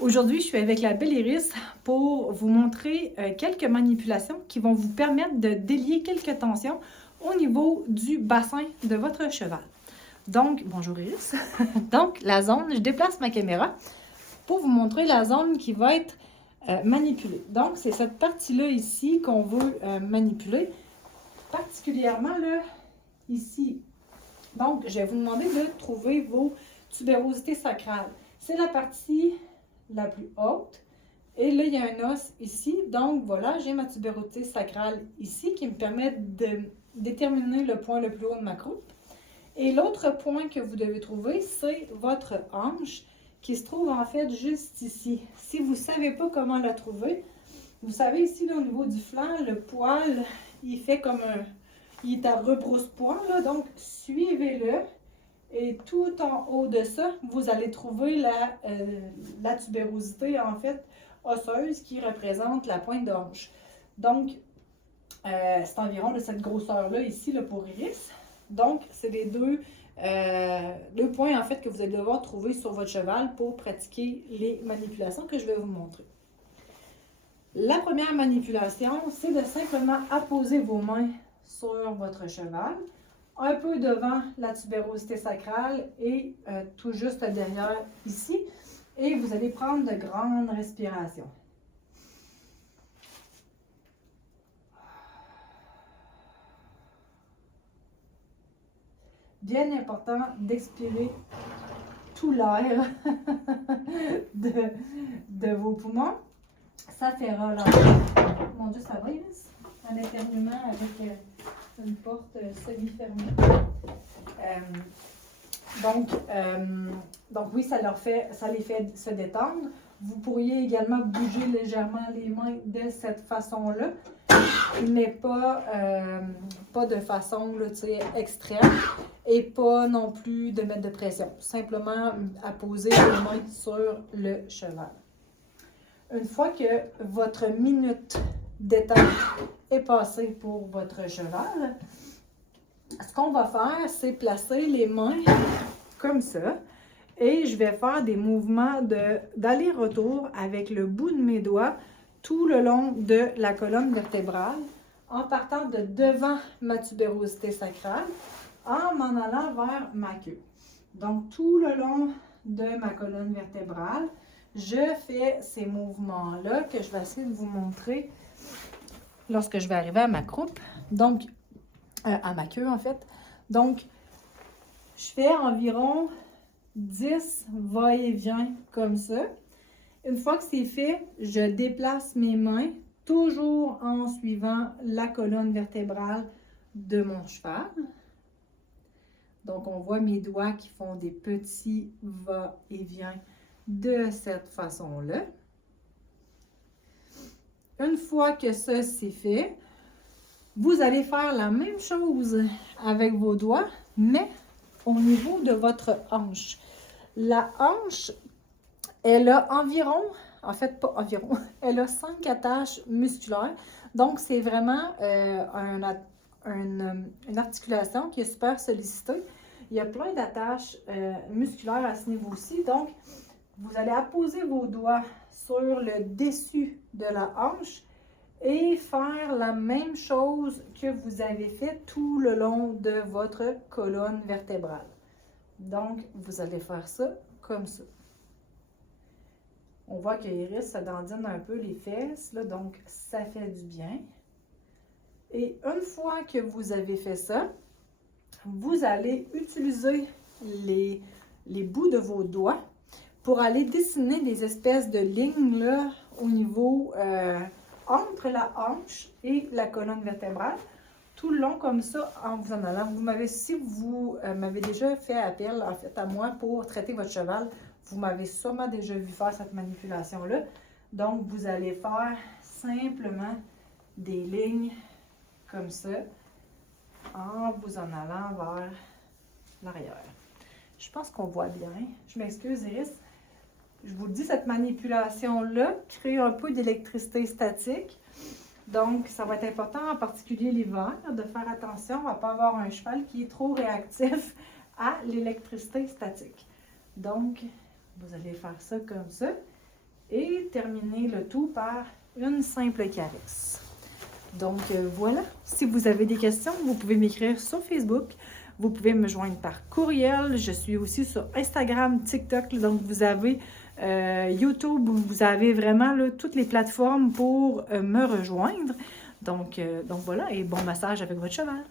Aujourd'hui, je suis avec la belle Iris pour vous montrer quelques manipulations qui vont vous permettre de délier quelques tensions au niveau du bassin de votre cheval. Donc, bonjour Iris. Donc, la zone, je déplace ma caméra pour vous montrer la zone qui va être manipulée. Donc, c'est cette partie-là ici qu'on veut manipuler, particulièrement là, ici. Donc, je vais vous demander de trouver vos tubérosités sacrales. C'est la partie la plus haute. Et là, il y a un os ici. Donc, voilà, j'ai ma tubérosité sacrale ici qui me permet de déterminer le point le plus haut de ma croupe. Et l'autre point que vous devez trouver, c'est votre hanche qui se trouve en fait juste ici. Si vous ne savez pas comment la trouver, vous savez ici, là, au niveau du flanc, le poil, il fait comme un... Il est à rebrousse-poil, là, donc suivez-le. Et tout en haut de ça, vous allez trouver la tubérosité, en fait, osseuse qui représente la pointe de hanche. Donc, c'est environ de cette grosseur-là ici là, pour Iris. Donc, c'est les deux points, en fait, que vous allez devoir trouver sur votre cheval pour pratiquer les manipulations que je vais vous montrer. La première manipulation, c'est de simplement apposer vos mains sur votre cheval, un peu devant la tubérosité sacrale et tout juste derrière ici. Et vous allez prendre de grandes respirations. Bien important d'expirer tout l'air de vos poumons. Ça fait ralentir. Mon Dieu, ça va, Iris? Un éternuement avec une porte semi-fermée. Donc oui, ça les fait se détendre. Vous pourriez également bouger légèrement les mains de cette façon-là, mais pas de façon là, extrême et pas non plus de mettre de pression. Simplement à poser les mains sur le cheval. Une fois que votre minute détente est passée pour votre cheval, ce qu'on va faire, c'est placer les mains comme ça. Et je vais faire des mouvements d'aller-retour avec le bout de mes doigts tout le long de la colonne vertébrale, en partant de devant ma tubérosité sacrale, en m'en allant vers ma queue. Donc, tout le long de ma colonne vertébrale, je fais ces mouvements-là que je vais essayer de vous montrer lorsque je vais arriver à ma croupe. Donc, à ma queue en fait. Donc, je fais environ 10 va-et-vient comme ça. Une fois que c'est fait, je déplace mes mains, toujours en suivant la colonne vertébrale de mon cheval. Donc, on voit mes doigts qui font des petits va-et-vient de cette façon-là. Une fois que ça c'est fait, vous allez faire la même chose avec vos doigts, mais au niveau de votre hanche. La hanche, elle a environ, en fait pas environ, elle a 5 attaches musculaires. Donc, c'est vraiment une articulation qui est super sollicitée. Il y a plein d'attaches musculaires à ce niveau-ci. Donc, vous allez apposer vos doigts sur le dessus de la hanche et faire la même chose que vous avez fait tout le long de votre colonne vertébrale. Donc, vous allez faire ça comme ça. On voit que Iris se dandine un peu les fesses, là, donc ça fait du bien. Et une fois que vous avez fait ça, vous allez utiliser les bouts de vos doigts pour aller dessiner des espèces de lignes là, au niveau entre la hanche et la colonne vertébrale, tout le long comme ça en vous en allant. Si vous m'avez déjà fait appel en fait à moi pour traiter votre cheval, vous m'avez sûrement déjà vu faire cette manipulation-là. Donc, vous allez faire simplement des lignes comme ça en vous en allant vers l'arrière. Je pense qu'on voit bien. Je m'excuse, Iris. Je vous dis, cette manipulation-là crée un peu d'électricité statique. Donc, ça va être important, en particulier l'hiver, de faire attention à ne pas avoir un cheval qui est trop réactif à l'électricité statique. Donc, vous allez faire ça comme ça. et terminer le tout par une simple caresse. Donc voilà, si vous avez des questions, vous pouvez m'écrire sur Facebook, vous pouvez me joindre par courriel, je suis aussi sur Instagram, TikTok, donc vous avez YouTube, vous avez vraiment là, toutes les plateformes pour me rejoindre. Donc voilà, et bon massage avec votre cheval.